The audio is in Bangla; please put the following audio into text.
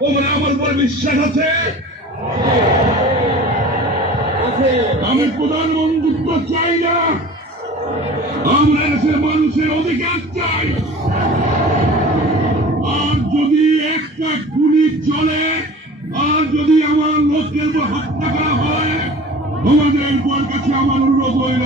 তোমরা আমার উপর বিশ্বাস আছে? আমি প্রধানমন্ত্রিত্ব চাই না। আমরা দেশের মানুষের অধিকার চাই। আর যদি একটা গুলি চলে, আর যদি আমার লোকের উপর হত্যা করা হয়, তোমাদের কাছে আমার অনুরোধ রইল।